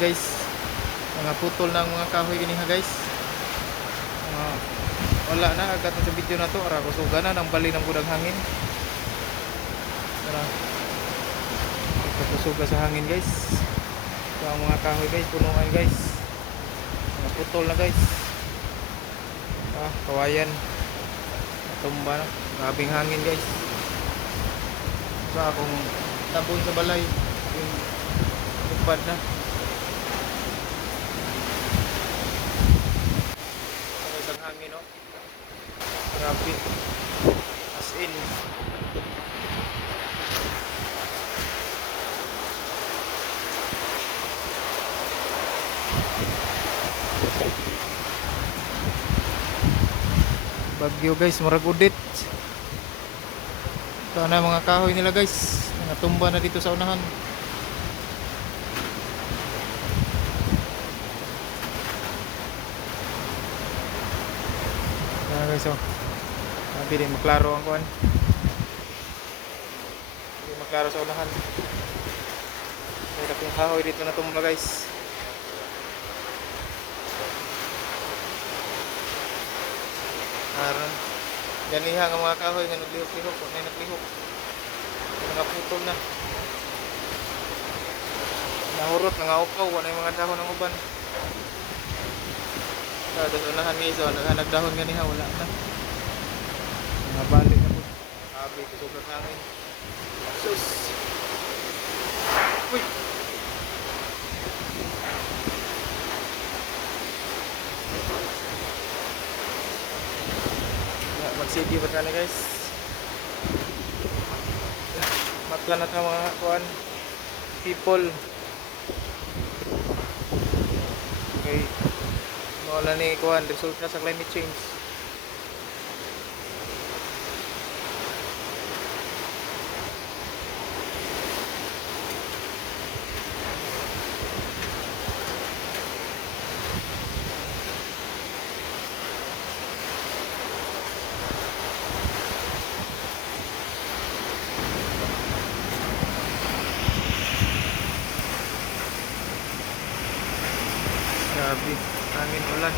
guys. Mga putol ng mga kahoy ini ha guys. Wala na agad sa video na to, ara kusuga na ng bali ng budang hangin. Tara. Kusuga sa hangin guys. Ito ang mga kahoy guys, punuan guys. Mga putol na guys. Kawayan. Tumba na. Grabing hangin guys. Sa akong tabon sa balay. Yung upad na. Isang hangin no. Grabe. As in. Bagyo guys, murag udit. Ito na mga kahoy nila guys. Natumba na dito sa unahan. Ayan guys oh. Sabi din maklaro ang kuhan. Hindi maklaro sa unahan. May tatlong kahoy dito na tumba guys. Aron. Ganiha ang mga kahoy nga naglihok-lihok. May naglihok. Mga putol na. Nahurot, nangaupaw. Wala yung mga dahon ng uban. Sa unahan guys oh. Naghanag dahon ganiha. Wala na. Mga balik na po. Sabi, kusog na hangin. Sus. Uy. Magsigi ba ka na guys? Matla na ka mga kuhan. People. Okay. Mawala ni kuhan. Resulta sa climate change. Grabe, hangin ulan.